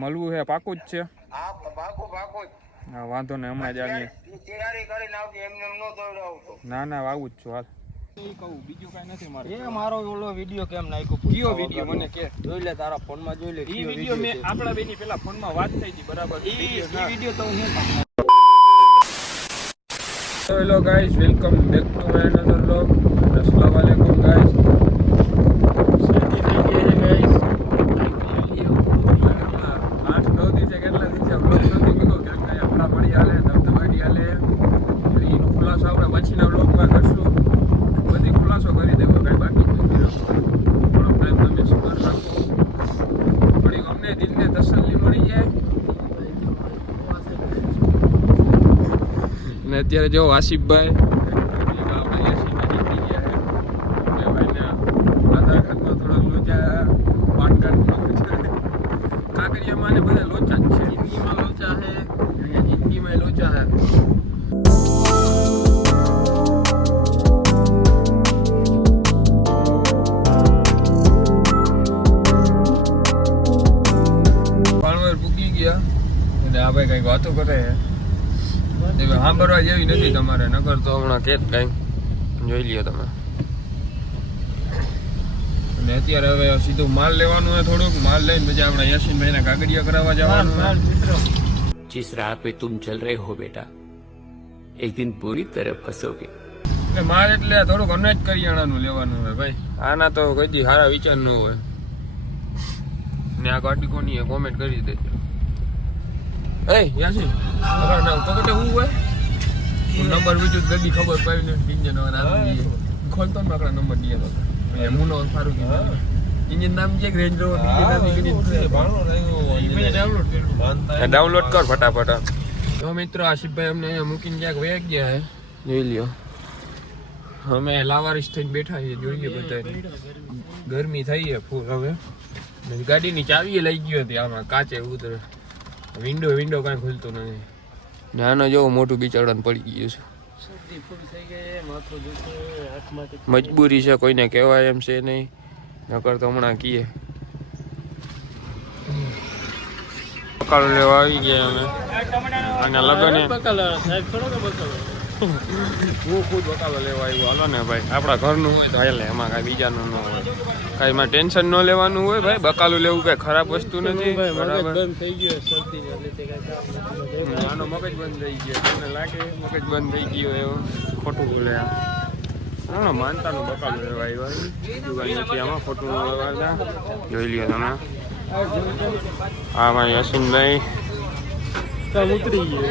મળવું છે પાકું જ છે. હા પાકું પાકું. હા વાંધો નહીં હમણાં જ આવીએ. તૈયારી કરીને આવજે એમને એમ નો દોડાવતો. ના ના વાવું જ છું હાલ. કહું બીજું કઈ નથી મારે. એ મારો ઓલો વિડિયો કેમ નાખ્યો? કયો વિડિયો મને કે? જોઈ લે તારા ફોનમાં જોઈ લે. ઈ વિડિયો મેં આપણા બેની પેલા ફોનમાં વાત થઈ હતી બરાબર. ઈ વિડિયો તો હું hello guys, welcome back to my another vlog. અસ્સલામુ અલૈકુમ ગાઈસ. અત્યારે જો આસિફભાઈ આધાર કાર્ડમાં થોડા લોચા, પાન કાર્ડમાં કાગળિયામાં ને બધા લોચા જ છે. જિંદગીમાં લોચા છે, અહીંયા જિંદગીમાં લોચા છે. પાણવર પૂકી ગયા અને આ ભાઈ કઈક વાતો કરે છે. સાંભળવા જેવી નથી તમારે, નગર તો હમણાં કે કઈ જોઈ લ્યો તમે. અને અત્યારે હવે સીધું માલ લેવાનું હોય, થોડુંક માલ લઈને પછી આપણે યાસીનભાઈ ના કાગળિયા કરાવવા જવાનું. जिस राह पे तुम चल रहे हो बेटा एक दिन पूरी तरह फंसोगे. એટલે માલ એટલે થોડુંક અનાજ કરિયાણાનું લેવાનું હોય ભાઈ. આના તો કદી સારા વિચાર ન હોય ને આ ગાડી કોની કોમેન્ટ કરી દેજો. એ યાસીન તો કટે હું હોય નંબર બીજું ગદી ખબર પાડી ને ઇન્જન ખોલતો ને આપણા નંબર દિયા તો મુનો સારું કીધું. ઇન્જિન નામ છે રેન્જ રોવર, ડાઉનલોડ કર ફટાફટ. તો મિત્રો આસિફભાઈ અમને અહીંયા મૂકીને ક્યાંક વયા ગયા હે, જોઈ લ્યો. અમે લાવારીશ થઈને બેઠા છીએ, જોઈએ બધા. ગરમી થઈ છે ફૂલ. હવે ગાડીની ચાવી લઈ ગયો હતી આમાં કાચે ઉતરે, વિન્ડો કાંઈ ખુલતું નથી. નાનો જેવો મોટું બિચારાને પડી ગયું છે. મજબૂરી છે, કોઈને કહેવાય એમ છે નહીં, નકર તો હમણાં કીએ. બકાલો લેવા આવી ગયા અમે. અને લગન હું ખુદ બકાલો લેવા આવ્યો. હાલો ને ભાઈ, આપણા ઘરનું હોય તો હાલે, એમાં કાંઈ બીજાનું ન હોય. કાંઈ એમાં ટેન્શન ન લેવાનું હોય ભાઈ. બકાલું લેવું કાંઈ ખરાબ વસ્તુ નથી. બરાબર આનો મગજ બંધ થઈ ગયો, તમને લાગે મગજ બંધ થઈ ગયો એવું? ખોટું બોલે. ના માનતાનું બકાલું લેવા આવ્યા, નથી આમાં ખોટું ન લેવા. જોઈ લ્યો તમે. હા ભાઈ યશિનભાઈ ઉતરી ગયો.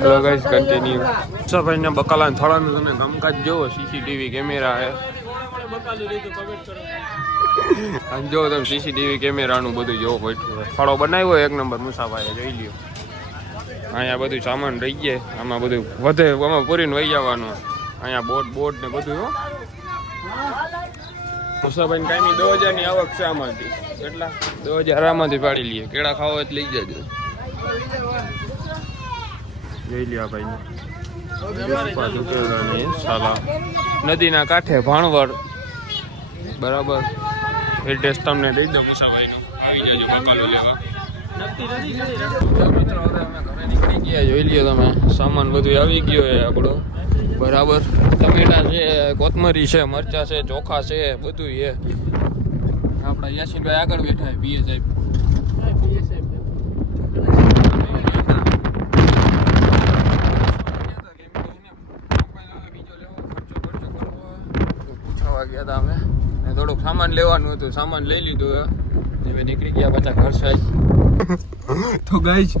Hello guys, continue. ભાઈ ને બકાલા થોડાનું તમે કામકાજ જોવો. સીસીટીવી કેમેરા હે, જો તમે સીસીટીવી કેમેરાનું બધું જોવો. બેઠું ફળો બનાવ્યો એક નંબર મુસાફાએ, જોઈ લ્યો. અહીંયા બધું સામાન રહી જાય, આમાં બધું વધે, આમાં પૂરીને વહી જવાનું. અહીંયા બોટ ને બધું. મુસાફાઈ ને કાંઈ 2000 ની આવક છે આમાંથી. કેટલા 2000 આમાંથી પાડી લઈએ. કેળા ખાવા જ લઈ જજો. જોઈ લ્યો ભાઈ સાલા નદીના કાંઠે ભાણવડ. બરાબર, એડ્રેસ તમને દઈ દો મુસાફાઈનું. આવી જજો બકાલો લેવા. મિત્રો હવે અમે ઘરે નીકળી ગયા. જોઈ લ્યો તમે, સામાન બધું આવી ગયો છે આપણો. બરાબર, ટમેટા છે, કોથમરી છે, મરચા છે, ચોખા છે, બધું છે. આપણા યાસીનભાઈ આગળ બેઠા છે, પીએ સાહેબ. ગયા હતા અમે, થોડુંક સામાન લેવાનું હતું, સામાન લઈ લીધું. હવે નીકળી ગયા પાછા ઘર સાઈડ. તો ગાઈસ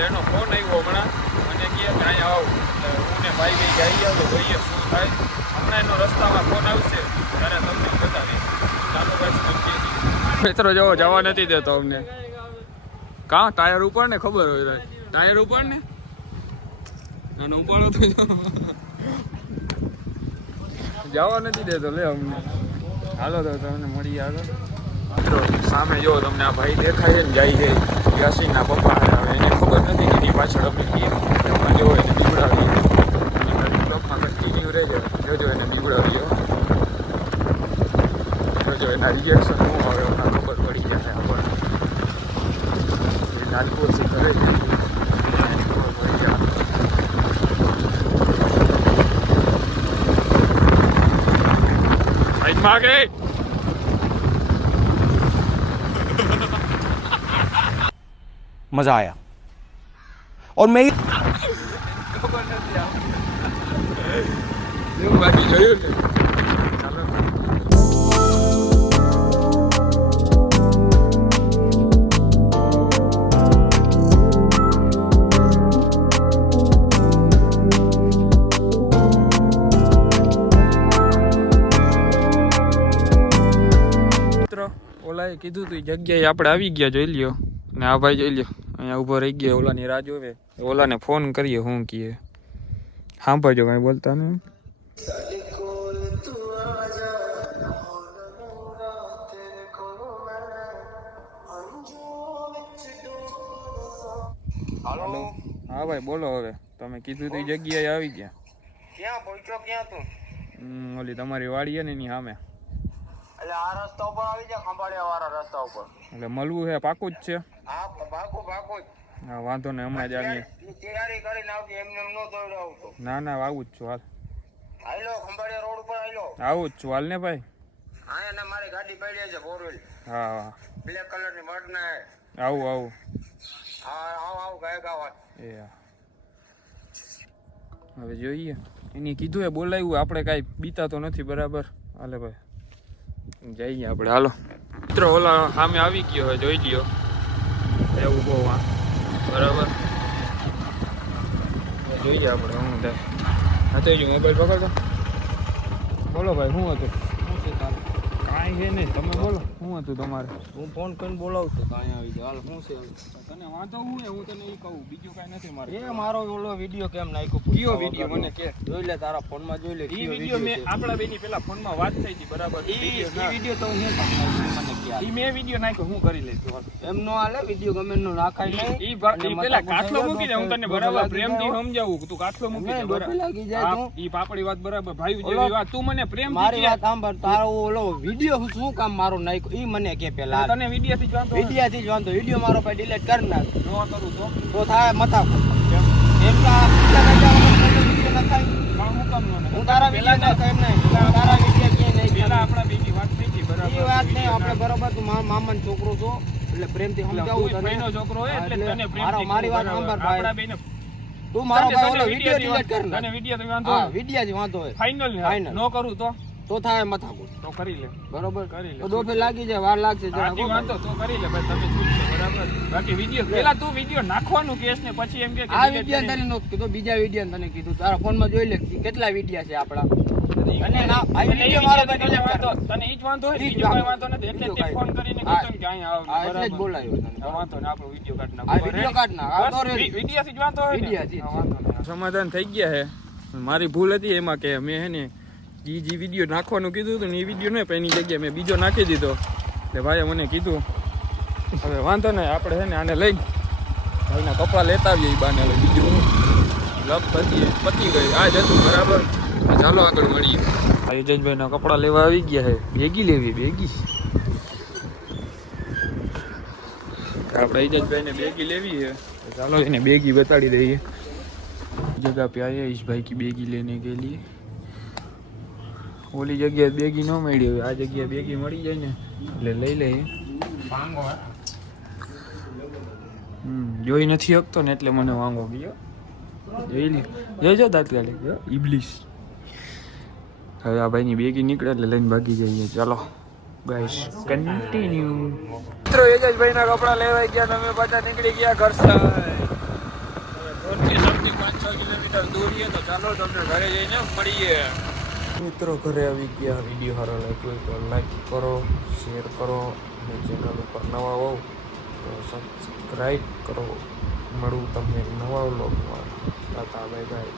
એનો ફોન આવ્યો હમણાં અને કે ત્યાં આવો. હું ને ભાઈ જઈ આવો, જોઈએ શું થાય. હમણાં એનો રસ્તામાં ફોન આવશે ત્યારે તમને બતાવીશ. ચાલો ભાઈ, મિત્રો જો જવા નથી દેતો અમને. કા ટાયર ઉપર ને ખબર હોય, ટાયર ઉપર ને અને ઉપાડો તો જવા નથી દેતો લે અમને. હાલો તો તમને મળીએ આગળ. મિત્રો સામે જો તમને આ ભાઈ દેખાય છે ને, જાય છે યાસીનના પપ્પા. હવે એને ખબર નથી કે એની પાછળ અમે છીએ. એમાં જો એને બીવડાવીએ. બ્લોકમાં કન્ટિન્યુ રહેજો, જોજો એને બીવડાવીએ. જોજો એના રિએક્શન શું આવે એમાં ખબર પડી જશે આપણને. એ નાનપુરથી ઘરે જ નથી, એની ખબર પડી જાય. मागे मजा आया और मैं बाकी જોયું ને. ચાલો ઓલાએ કીધું તું જગ્યાએ આપણે આવી ગયા, જોઈ લ્યો. ને આ ભાઈ જોઈ લ્યો અહીંયા ઊભો રહી ગયા, ઓલાની રાહ જોવે. ઓલાને ફોન કરીએ શું કીએ. સાંભળજો કાંઈ બોલતા ને. હાલો. હા ભાઈ બોલો. હવે તમે કીધું તું જગ્યાએ આવી ગયા. ક્યાં પહોંચ્યો ક્યાં તું? ઓલી તમારી વાડી છે ને એની સામે. એટલે આ રસ્તા ઉપર આવી જા, ખંભાળિયા વાળા રસ્તા ઉપર. એટલે મળવું છે પાકું જ છે. હા ભાગો જ. હા વાંધો ને હમણાં જ આવીએ. તૈયારી કરીને આવજે, એમને એમ નો દોડાવું તો. ના ના આવું જ છું હાલ. હાલો ખંભાળિયા રોડ ઉપર હાલો. આવું જ છું હાલ ને ભાઈ. હા એને મારી ગાડી પડી છે ફોર વ્હીલ, હા હા બ્લેક કલર ની મર્ડના. આવું આવું. હા આવ ગાય ગાવા. એ હવે જોઈએ. એની કીધું એ બોલાવ્યું, આપણે કાંઈ બીતા તો નથી બરાબર. હાલે ભાઈ જઈએ આપણે. હાલો મિત્રો ઓલા સામે આવી ગયો હોય, જોઈ લ્યો. એવું બહુ હા બરાબર. જોઈએ આપણે શું થાય. હા તો મોબાઈલ પકડો. બોલો ભાઈ શું હતું? શું છે તારે? કાંઈ છે નહીં, તમે બોલો શું હતું તમારે? હું ફોન કરીને બોલાવું છું, કાંઈ આવી જાય. હાલ શું છે? તને વાંધો હું તને એ કહું, બીજું કાંઈ નથી મારે. એ મારો ઓલો વિડીયો કેમ નાખ્યો? કયો વિડીયો મને કે? જોઈ લે, તારા ફોનમાં જોઈ લે. એ વિડીયો મેં આપણા બેની પેલા ફોનમાં વાત થઈ હતી બરાબર. એ વિડીયો તો હું મને ક્યાં એ મેં વિડીયો નાખ્યો, હું કરી લઈશ. એમ નો હાલે વિડીયો ગમે નો નાખાય નહીં. ઈ પેલા કાટલો મૂકી દે, હું તને બરાબર પ્રેમથી સમજાવું. તું કાટલો મૂકી દે બરાબર. લાગી જાય તો ઈ પાપડી વાત બરાબર, ભાઈ જેવી વાત. તું મને પ્રેમ મારી વાત સાંભળ. તારો ઓલો વિડીયો શું કામ મારો નાખ્યો ઈ મને કે પેલા. તને વિડીયો થી જાણતો વિડીયાથી જ વાંધો. વિડીયો મારો પાસે ડિલીટ કરી નાખ. ન કરું તો થાય મથા એમ તો આ બીજા વિડીયો નખાય. હું કામ ન હું તારા વિડીયો નખાય નહીં. તારા વિડીયો ક્યાંય નહીં. પેલા આપણા બેની વાત થઈ હતી બરાબર. એ વાત નહીં આપણે બરોબર. તું મામાનો છોકરો છો એટલે પ્રેમથી સમજાવું તને. ભાઈનો છોકરો હોય એટલે તને પ્રેમથી મારી વાત સાંભળ ભાઈ. આપણા બેને તું મારો ભાઈ ઓલો વિડીયો ડિલીટ કર નાખ. તને વિડીયો તો વાંધો હા વિડીયોથી વાંધો હોય. ફાઇનલ ન કરું તો થાય મથાકૂટ. તો કરી લે બરોબર કરી લે. તો દોફે લાગી જાય, વાર લાગશે જરા. આથી વાંધો તો કરી લે ભાઈ, તમે છૂટશો બરાબર. બાકી વિડીયો પેલા તું વિડીયો નાખવાનું કેસ ને પછી એમ કે આ વિડીયો તને નહોતું કીધું, બીજા વિડીયો તને કીધું. તારા ફોનમાં જોઈ લે કેટલા વિડીયો છે આપણા. અને ના આ વિડીયો મારો ભાઈ ડિલીટ કર. તને ઈ જ વાંધો હોય, બીજો કઈ વાંધો નથી. એટલે તે ફોન કરીને કીધું કે અહીંયા આવ. હા એટલે જ બોલાયો તને. વાંધો ને આપણો વિડીયો કાઢ નાખ. આ વિડીયો કાઢ નાખ. આ તો વિડીયો થી જ વાંધો હોય. વિડીયોથી જ. સમાધાન થઈ ગયા છે. મારી ભૂલ હતી એમાં કે મેં હે ને જે વિડીયો નાખવાનું કીધું હતું ને એ વિડીયો ને એની જગ્યાએ મેં બીજો નાખી દીધો. એટલે ભાઈએ મને કીધું હવે વાંધો નહીં, આપણે છે ને આને લઈને ભાઈના કપડાં લેતા આવીએ. એ બાને લઈ બીજું લપ પતી ગઈ. આ જ હતું બરાબર. ચાલો આગળ મળીએ. યુજનભાઈના કપડાં લેવા આવી ગયા છે. બેગી લેવી, બેગી આપણે યુજનભાઈને બેગી લેવી છે. ચાલો એને બેગી બતાડી દઈએ. जगह पे आए इस भाई की बेगी लेने के लिए. ઓલી જગ્યાએ બેગી ન મળી હોય, આ જગ્યાએ બેગી મળી જાય ને એટલે લઈ લઈએ. જોઈ નથી શકતો ને એટલે મને વાંગો ગયો. જોઈ લે જોઈજો તાત્કાલિક ઇબલીસ. હવે આ ભાઈની બેગી નીકળે એટલે લઈને ભાગી જઈએ. ચાલો ગાઈસ કન્ટિન્યુ. મિત્રો એજભાઈના કપડા લેવાઈ ગયા, અમે પાછા નીકળી ગયા ઘર સાઈડ. 5-6 કિલોમીટર દૂર છે તો ચાલો તમને ઘરે જઈને મળીએ. મિત્રો ઘરે આવી ગયા. વિડીયો સારો લાગ્યો તો લાઈક કરો, શેર કરો અને ચેનલ ઉપર નવા હોવ તો સબસ્ક્રાઈબ કરો. મળું તમને નવા વ્લોગમાં. Bye bye.